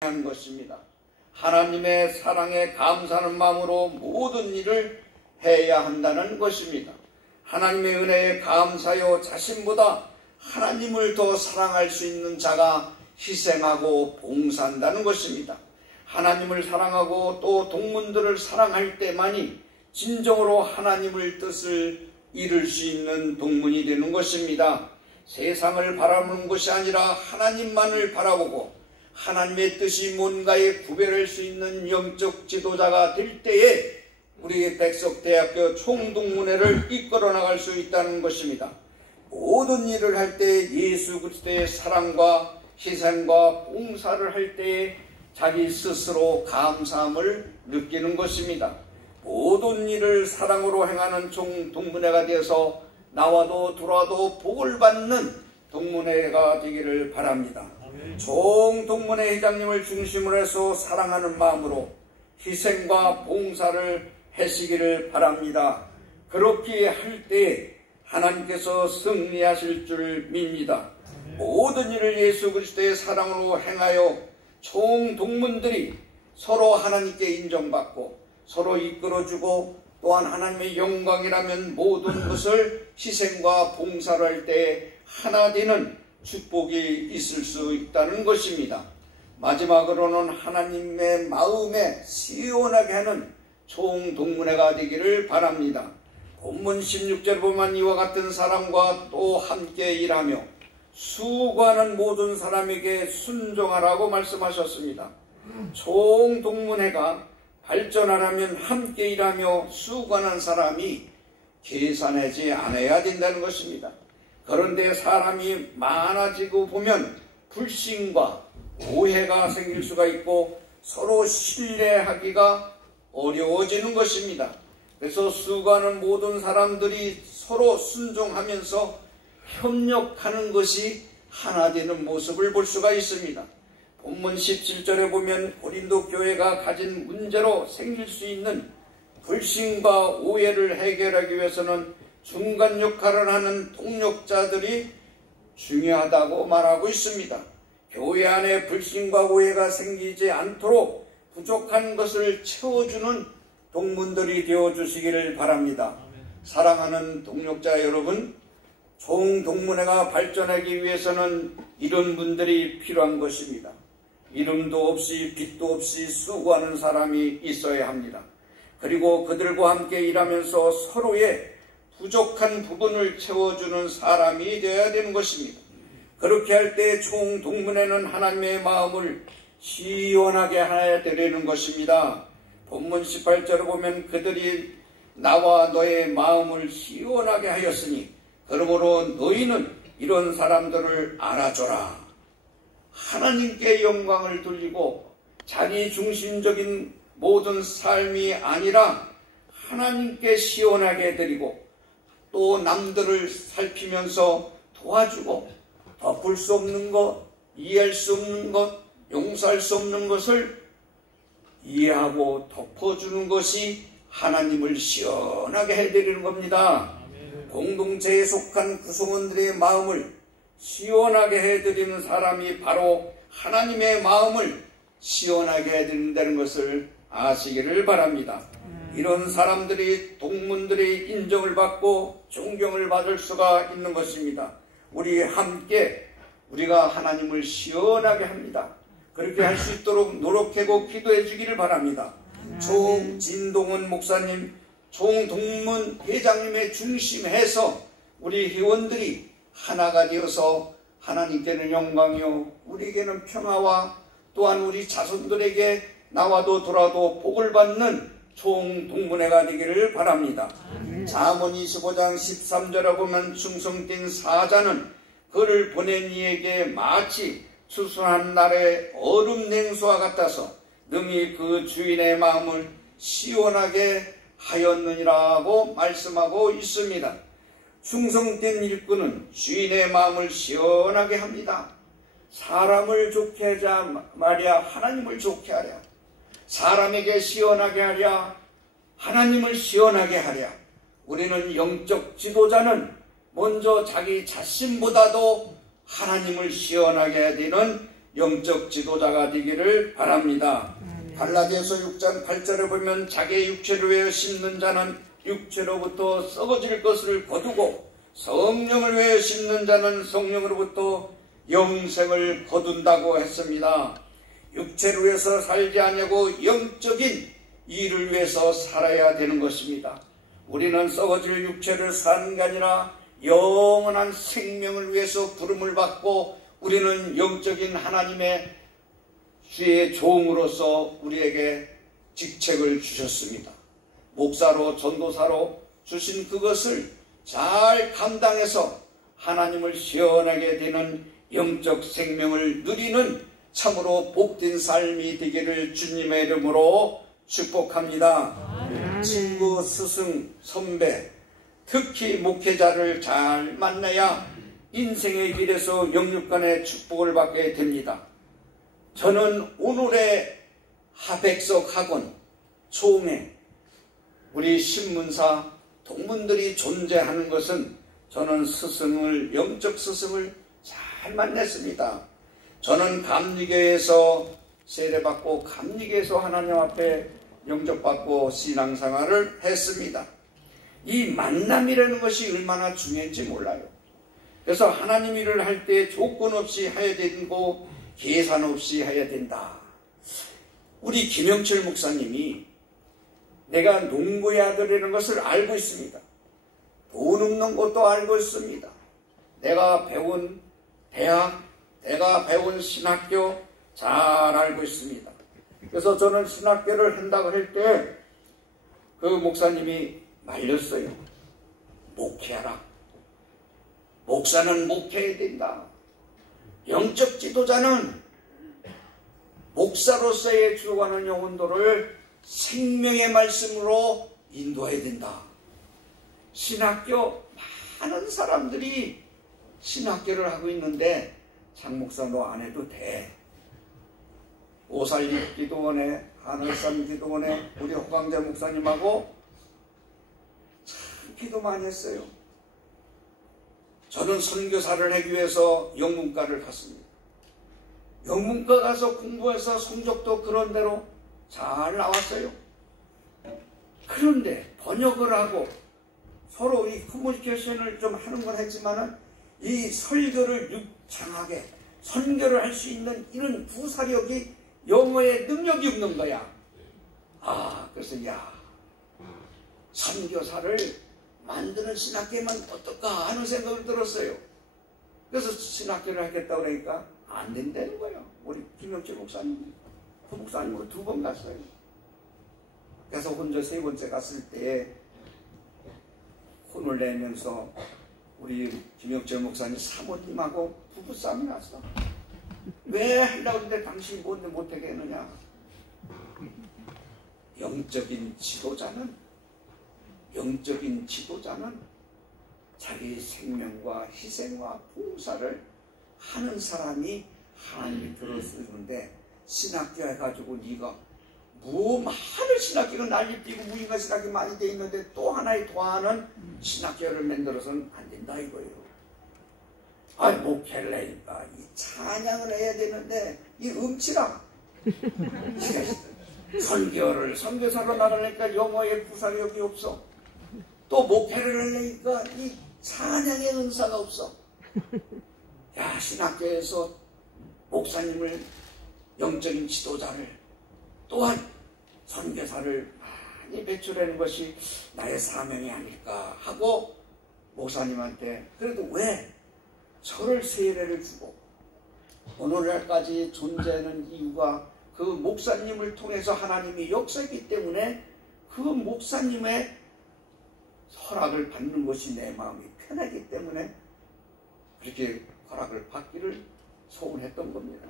한 것입니다. 하나님의 사랑에 감사하는 마음으로 모든 일을 해야 한다는 것입니다. 하나님의 은혜에 감사하여 자신보다 하나님을 더 사랑할 수 있는 자가 희생하고 봉사한다는 것입니다. 하나님을 사랑하고 또 동문들을 사랑할 때만이 진정으로 하나님의 뜻을 이룰 수 있는 동문이 되는 것입니다. 세상을 바라보는 것이 아니라 하나님만을 바라보고 하나님의 뜻이 뭔가에 구별할 수 있는 영적 지도자가 될 때에 우리 백석대학교 총동문회를 이끌어 나갈 수 있다는 것입니다. 모든 일을 할 때 예수 그리스도의 사랑과 희생과 봉사를 할 때에 자기 스스로 감사함을 느끼는 것입니다. 모든 일을 사랑으로 행하는 총동문회가 되어서 나와도 들어와도 복을 받는 동문회가 되기를 바랍니다. 총동문회 회장님을 중심으로 해서 사랑하는 마음으로 희생과 봉사를 하시기를 바랍니다. 그렇게 할 때 하나님께서 승리하실 줄 믿습니다. 모든 일을 예수 그리스도의 사랑으로 행하여 총동문들이 서로 하나님께 인정받고 서로 이끌어주고 또한 하나님의 영광이라면 모든 것을 희생과 봉사를 할 때 하나 되는 축복이 있을 수 있다는 것입니다. 마지막으로는 하나님의 마음에 시원하게 하는 총동문회가 되기를 바랍니다. 본문 16절 보면 이와 같은 사람과 또 함께 일하며 수고하는 모든 사람에게 순종하라고 말씀하셨습니다. 총동문회가 발전하려면 함께 일하며 수고하는 사람이 계산하지 않아야 된다는 것입니다. 그런데 사람이 많아지고 보면 불신과 오해가 생길 수가 있고 서로 신뢰하기가 어려워지는 것입니다. 그래서 수고하는 모든 사람들이 서로 순종하면서 협력하는 것이 하나 되는 모습을 볼 수가 있습니다. 본문 17절에 보면 고린도 교회가 가진 문제로 생길 수 있는 불신과 오해를 해결하기 위해서는 중간 역할을 하는 동력자들이 중요하다고 말하고 있습니다. 교회 안에 불신과 오해가 생기지 않도록 부족한 것을 채워주는 동문들이 되어주시기를 바랍니다. 사랑하는 동력자 여러분, 총동문회가 발전하기 위해서는 이런 분들이 필요한 것입니다. 이름도 없이 빛도 없이 수고하는 사람이 있어야 합니다. 그리고 그들과 함께 일하면서 서로의 부족한 부분을 채워주는 사람이 되어야 되는 것입니다. 그렇게 할 때 총동문회는 하나님의 마음을 시원하게 해야 되는 것입니다. 본문 18절을 보면 그들이 나와 너의 마음을 시원하게 하였으니 그러므로 너희는 이런 사람들을 알아줘라. 하나님께 영광을 돌리고 자기 중심적인 모든 삶이 아니라 하나님께 시원하게 해드리고 또 남들을 살피면서 도와주고 덮을 수 없는 것, 이해할 수 없는 것, 용서할 수 없는 것을 이해하고 덮어주는 것이 하나님을 시원하게 해드리는 겁니다. 공동체에 속한 구성원들의 마음을 시원하게 해드리는 사람이 바로 하나님의 마음을 시원하게 해드린다는 것을 아시기를 바랍니다. 이런 사람들이 동문들의 인정을 받고 존경을 받을 수가 있는 것입니다. 우리 함께 우리가 하나님을 시원하게 합니다. 그렇게 할 수 있도록 노력하고 기도해 주기를 바랍니다. 총진동원 목사님, 총동문 회장님의 중심해서 우리 회원들이 하나가 되어서 하나님께는 영광이요 우리에게는 평화와 또한 우리 자손들에게 나와도 돌아도 복을 받는 총동문회가 되기를 바랍니다. 잠언 25장 13절에 보면 충성된 사자는 그를 보낸 이에게 마치 추수한 날의 얼음 냉수와 같아서 능히 그 주인의 마음을 시원하게 하였느니라고 말씀하고 있습니다. 충성된 일꾼은 주인의 마음을 시원하게 합니다. 사람을 좋게 하자 말이야 하나님을 좋게 하랴. 사람에게 시원하게 하랴 하나님을 시원하게 하랴. 우리는 영적 지도자는 먼저 자기 자신보다도 하나님을 시원하게 해야 되는 영적 지도자가 되기를 바랍니다. 갈라디아서 6장 8절에 보면 자기의 육체를 위하여 심는 자는 육체로부터 썩어질 것을 거두고 성령을 위하여 심는 자는 성령으로부터 영생을 거둔다고 했습니다. 육체를 위해서 살지 아니하고 영적인 일을 위해서 살아야 되는 것입니다. 우리는 썩어질 육체를 사는 게 아니라 영원한 생명을 위해서 부름을 받고 우리는 영적인 하나님의 주의 종으로서 우리에게 직책을 주셨습니다. 목사로 전도사로 주신 그것을 잘 감당해서 하나님을 시원하게 되는 영적 생명을 누리는 참으로 복된 삶이 되기를 주님의 이름으로 축복합니다. 친구, 스승, 선배, 특히 목회자를 잘 만나야 인생의 길에서 영육간의 축복을 받게 됩니다. 저는 오늘의 하백석 학원 총회 우리 신문사 동문들이 존재하는 것은 저는 스승을 영적 스승을 잘 만났습니다. 저는 감리교에서 세례받고 감리교에서 하나님 앞에 영접받고 신앙생활을 했습니다. 이 만남이라는 것이 얼마나 중요한지 몰라요. 그래서 하나님 일을 할 때 조건 없이 해야 되고 계산 없이 해야 된다. 우리 김영철 목사님이 내가 농부의 아들이라는 것을 알고 있습니다. 돈 없는 것도 알고 있습니다. 내가 배운 대학, 내가 배운 신학교 잘 알고 있습니다. 그래서 저는 신학교를 한다고 할 때 그 목사님이 말렸어요. 목회하라. 목사는 목회해야 된다. 영적 지도자는 목사로서의 주관하는 영혼들을 생명의 말씀으로 인도해야 된다. 신학교 많은 사람들이 신학교를 하고 있는데 장 목사 너 안 해도 돼. 오살리 기도원에 하늘산 기도원에 우리 호강자 목사님하고 참 기도 많이 했어요. 저는 선교사를 하기 위해서 영문과를 갔습니다. 영문과 가서 공부해서 성적도 그런 대로 잘 나왔어요. 그런데 번역을 하고 서로 이 커뮤니케이션을 좀 하는 건 했지만은 이 설교를 유창하게 선교를 할 수 있는 이런 부사력이 영어에 능력이 없는 거야. 그래서 선교사를 만드는 신학교만 어떨까 하는 생각을 들었어요. 그래서 신학교를 하겠다고 그러니까 안 된다는 거예요. 우리 김영철 목사님, 그 목사님으로 2번 갔어요. 그래서 혼자 3번째 갔을 때 혼을 내면서 우리 김영철 목사님 사모님하고 부부싸움이 났어. 왜 하려고 했는데 당신이 뭔데 못하게 했느냐. 영적인 지도자는 자기 생명과 희생과 봉사를 하는 사람이 하나님이 들어쓰는데 신학교 해가지고 네가 많은 신학교가 난리뛰고 무인가 신학교 많이 돼 있는데 또 하나의 더하는 신학교를 만들어서는 안 된다 이거예요. 목회를 하니까 이 찬양을 해야 되는데 이 음치라. 선교사로 나가려니까 영어에 부사력이 없어. 또 목회를 하려니까 이 찬양의 은사가 없어. 신학교에서 목사님을 영적인 지도자를 또한 선교사를 많이 배출하는 것이 나의 사명이 아닐까 하고 목사님한테 그래도 왜 저를 세례를 주고 오늘날까지 존재하는 이유가 그 목사님을 통해서 하나님이 역사했기 때문에 그 목사님의 허락을 받는 것이 내 마음이 편하기 때문에 그렇게 허락을 받기를 소원했던 겁니다.